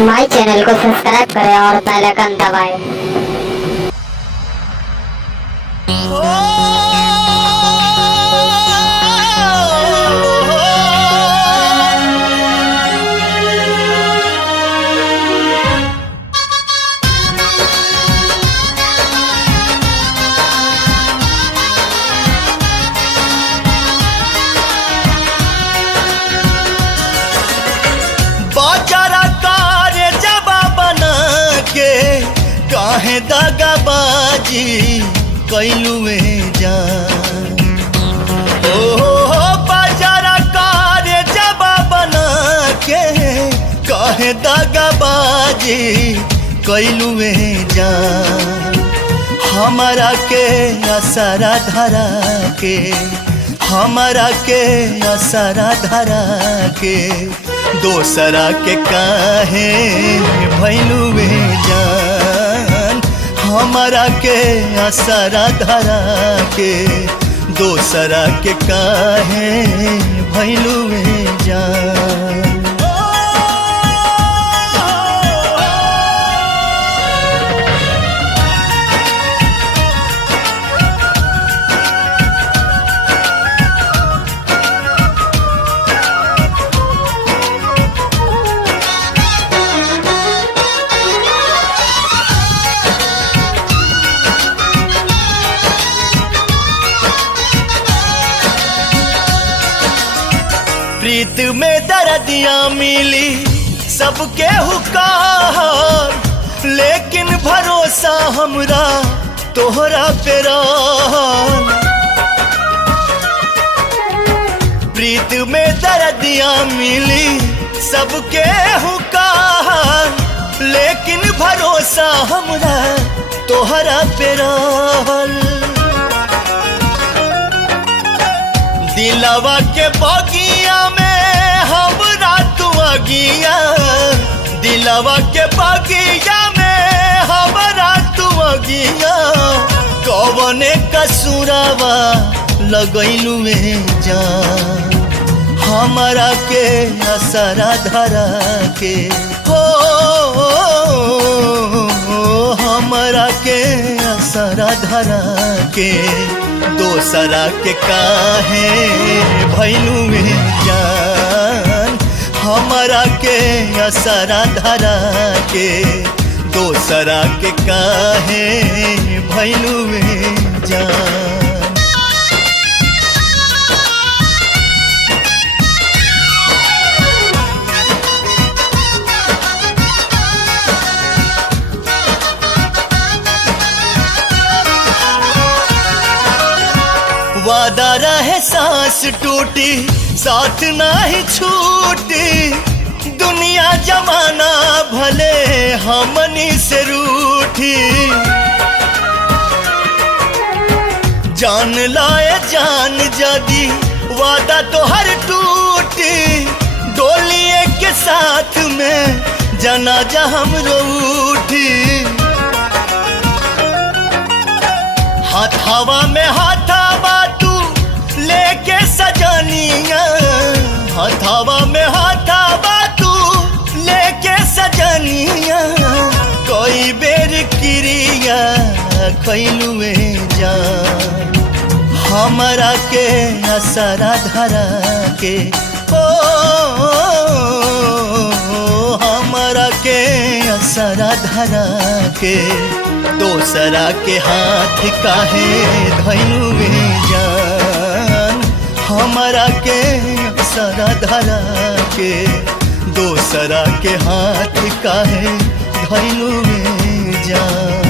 हमारे चैनल को सब्सक्राइब करें और बेल आइकन दबाएं। काहे दगाबाजी कैलुए जान ओ बाजारा कारे जबा बना के काहे दगाबाजी कैलुए जान हमारा के असरा धरा के हमारा के असरा धरा के दोसरा के काहे भैलुए जान हमारा के असरा धरा के दोसरा के काहे भैलुए जान। प्रीत में दर्दियाँ मिली सबके हुकार लेकिन भरोसा हमरा तोहरा पे रहल। प्रीत में दर्दियाँ मिली सबके हुकार लेकिन भरोसा हमरा तोहरा पे रहल। दिलवा के बगिया में हमरा तू अगिया दिलवा के बगिया में हमरा तू अगिया कौने कसूरवा लगैलुए जान हमरा के असरा धरा के हो हमरा के असरा धरा के दोसरा के काहे भैलुए जान हमरा के असरा धरा के दोसरा के काहे भैलुए जान। वादा रहे सांस टूटी साथ नाही छूटी दुनिया जमाना भले हमनी से रूठी जान लाए जान जदी वादा तो हर टूटी डोलिए के साथ में जनाजा हमरो उठी हाथावा में हाथावा तू लेके सजनिया हाथावा में हाथावा तू लेके सजनिया कोई बेर क्रिया खैलुए जान हमरा के असरा धरा के ओ हमरा के असरा धरा के दोसरा के हाथ काहे धैलुए जान हमरा के असरा धरा के दोसरा के हाथ काहे धैलुए जान।